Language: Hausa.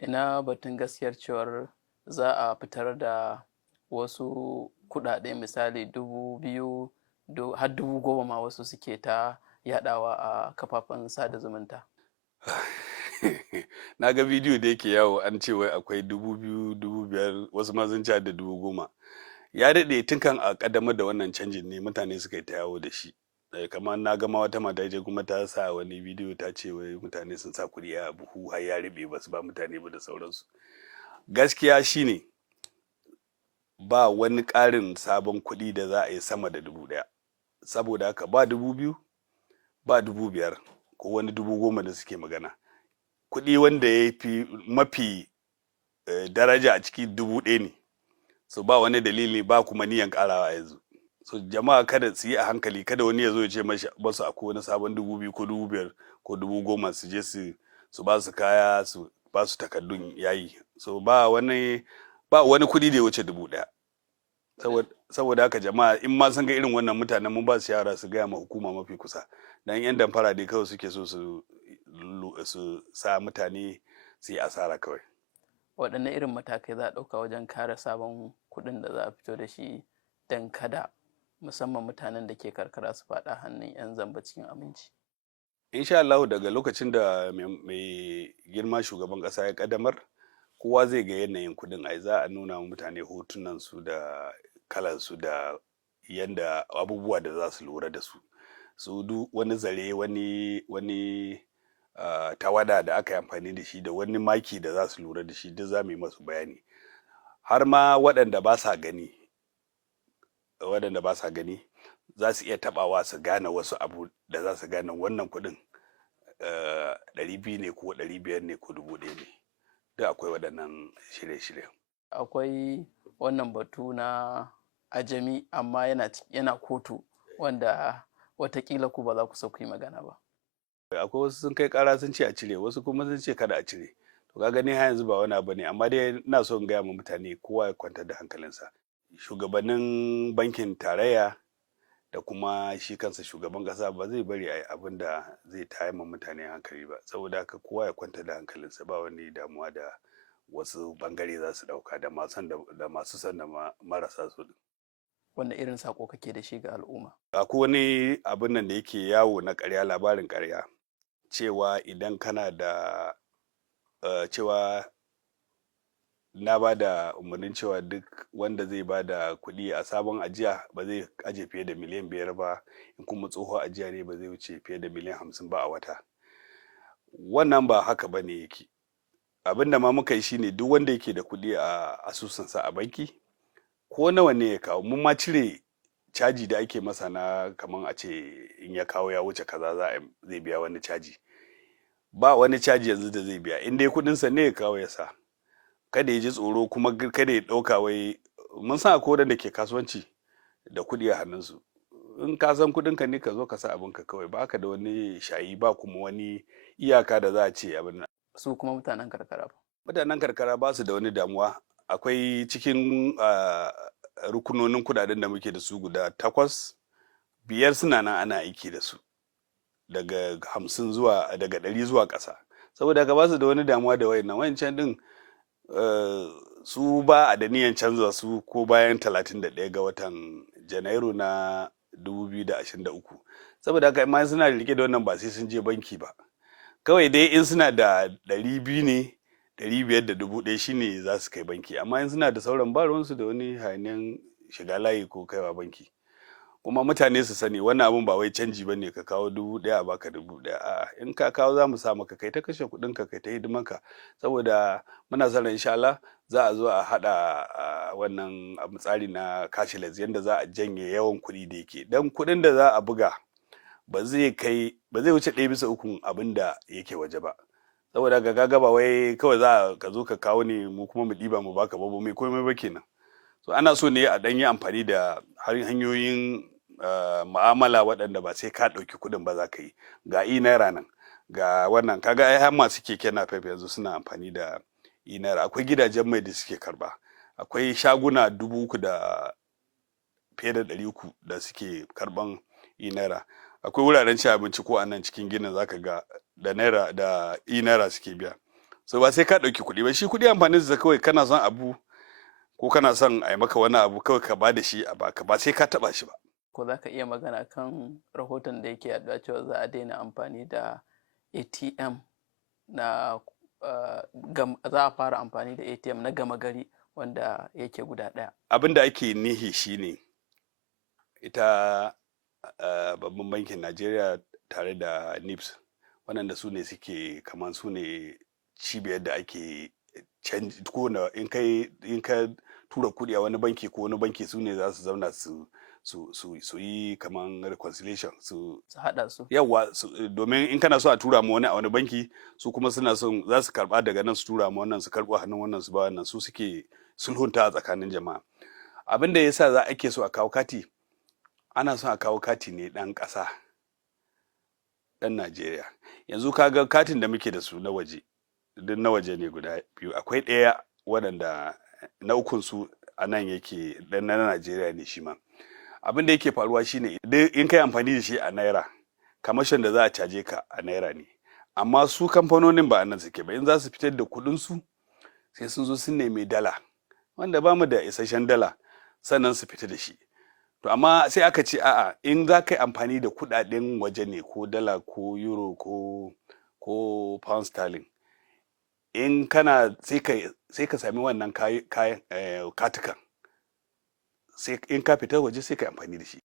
ina batun gaskiyar cewar za a fitar da wasu kuɗaɗe misali 2000 har 10,000 ma wasu suke ta yaɗawa a kafafen sada zumunta. Na ga bidiyo da yake yawo an ce wai akwai 2000, 5000, wasu ma sun ce da 10,000. Ya daɗe tun kan a ƙaddamar da wannan canjin ne mutane suka yi ta yawo da shi. Kamar na gama wata mata je kuma ta sa wani bidiyo ta ce wai mutane sun sa kuɗi a buhu har ya riɓe ba su ba mutane ba da sauransu. Gaskiya shine ba wani ƙarin sabon kuɗi da za a yi sama da 1,000. Saboda haka ba 2000, ba 5000 ko wani 10,000 da suke magana. Kuɗi wanda ya fi mafi daraja a ciki 1,000 ne. So ba wani dalili ba kuma niyan ƙarawa a yanzu. So jama'a kada su yi a hankali, kada wani ya zo ya ce masu akwai wani sabon 2000 ko 5000 ko 10,000 su je su ba su kaya su ba su takardun yayi. So ba wani kuɗi da ya wuce 1,000. Saboda haka jama'a in ma sun ga irin wannan mutanen mun ba su yara su gaya ma hukuma mafi kusa. Dan yan damfara dai kawai suke so su sa mutane su yi asara kawai. Waɗanne irin matakai za a ɗauka wajen kare sabon kuɗin da za a fito da shi don kada musamman mutanen da ke karkara su faɗa hannun 'yan zamba cikin aminci? Insha Allah daga lokacin da mai girma shugaban ƙasa ya ƙaddamar, kowa zai ga yanayin kuɗin ai za a nuna wa mutane hotunan su da kalansu da yanda abubuwa da za su lura da su. Su duk wani zare wani tawada da aka yi amfani da shi da wani maki da za su lura da shi duk za mu yi masu bayani. Har ma waɗanda ba sa gani za su iya taɓawa su gane wasu abu da za su gane wannan kuɗin 200 ne ko 500 ne ko 1000 ne. Duk akwai waɗannan shirye-shirye. Akwai wannan batu na ajami amma yana kotu wanda watakila ku ba za ku so ku yi magana ba. Akwai wasu sun kai ƙara sun ce a cire, wasu kuma sun ce kada a cire. To ka gani har yanzu ba wani abu ne, amma dai ina so in gaya ma mutane kowa ya kwantar da hankalinsa. Shugabannin bankin tarayya da kuma shi kansa shugaban ƙasa ba zai bari a yi abin da zai tayar ma mutane hankali ba. Saboda haka kowa ya kwantar da hankalinsa, ba wani damuwa da wasu bangare za su ɗauka da masu son da marasa so. Wanne irin sako kake da shi ga al'umma? Akwai wani abin nan da yake yawo na ƙarya, labarin ƙarya, cewa idan kana da cewa na ba da umarnin cewa duk wanda zai ba da kuɗi a sabon ajiya ba zai aje fiye da miliyan 5 ba, in kuma tsohon ajiya ne ba zai wuce fiye da miliyan 50 ba a wata. Wannan ba haka ba ne yake. Abin da ma muka yi shine duk wanda yake da kuɗi a asusunsa a banki ko nawa ne ya kawo, mun ma cire caji da ake masa na kaman a ce in ya kawo ya wuce kaza zai biya wani caji. Ba wani caji yanzu da zai biya, in dai kuɗinsa ne ya kawo ya sa. Kada ya ji tsoro kuma kada ya ɗauka wai mun san akwai waɗanda ke kasuwanci da kuɗi a hannunsu. In ka san kuɗinka ne ka zo ka sa abinka kawai, ba ka da wani shayi ba kuma wani iyaka da za a ce abin nan. Su kuma mutanen karkara ba. Mutanen karkara ba su da wani damuwa. Akwai cikin rukunonin kuɗaɗen da muke da su guda 8, 5 suna nan ana aiki da su daga 100 zuwa ƙasa. Saboda haka ba su da wani damuwa da wayannan. Wancan din su ba a da niyan canza su ko bayan 31 ga watan Janairu na 2023. Saboda haka ma suna rike da wannan ba sai sun je banki ba. Kawai dai in suna da 200 ne, 500 da 1000 shine za su kai banki, amma in suna da sauran ba ruwansu da wani hanyar shiga layi ko kaiwa banki. Kuma mutane su sani wannan abun ba wai canji ba ne ka kawo 1000 a baka 1000. A'a, in ka kawo za mu sa maka kai ta kashe kuɗinka kai ta hidimanka, saboda muna son insha Allah za a zo a haɗa wannan tsari na cashless yanda za a janye yawan kuɗi da yake. Dan kuɗin da za a buga ba zai wuce 1/3 abin da yake waje ba. Saboda ga ba wai kawai ka zo ka kawo ne mu kuma mu ɗiba mu baka ba mai komai ba kenan. So ana so ne a ɗan yi amfani da hanyoyin mu'amala waɗanda ba sai ka ɗauki kuɗin ba za ka yi. Ga naira nan, ga wannan kaga ai har masu keke napep yanzu suna amfani da naira. Akwai gidajen mai da suke karba, akwai shaguna 3,000 da fiye da 300 da suke karban naira. Akwai wuraren cin abinci ko a nan cikin ginin zaka ga da naira suke biya. so ba sai ka ɗauki kuɗi ba. Shi kuɗi amfanin sa kawai kana son abu ko kana son a yi maka wani abu kawai ka ba da shi a baka, ba sai ka taɓa shi ba. Ko za ka iya magana kan rahoton da yake yaɗuwa cewa za a daina amfani da ATM na za a fara amfani da ATM na gama gari wanda yake guda ɗaya. Abin da ake nihi shine ita babban bankin Najeriya tare da NIPS, waɗanda su ne suke kamar su ne cibiyar da ake canji, ko in ka tura kuɗi a wani banki ko wani banki, su ne za su zauna su yi kamar reconciliation, su haɗa su. Yawa, domin in kana so a tura ma wani a wani banki, su kuma suna son za su karɓa daga nan su tura ma wannan, su karɓo hannun wannan su ba wannan, su suke sulhunta a tsakanin jama'a. Abin da yasa za ake so a kawo kati, ana son a kawo kati ne ɗan ƙasa, ɗan Najeriya. Yanzu kaga katin da muke da su na waje, duk na waje ne guda biyu. Akwai ɗaya waɗanda na ukun su a nan yake, ɗan na Najeriya ne shi ma. Abin da yake faruwa shine in kai amfani da shi a naira, kamashin da za a caje ka a naira ne. Amma su kamfanonin ba a nan suke ba, in za su fitar da kuɗin su sai sun zo sun nemi dala, wanda ba mu da isasshen dala, sannan su fita da shi. To amma sai aka ce a'a, in za ka yi amfani da kuɗaɗen waje ne, ko dala ko euro ko pound sterling, in kana sai ka sami wannan katukan, sai in ka fita waje sai ka yi amfani da shi.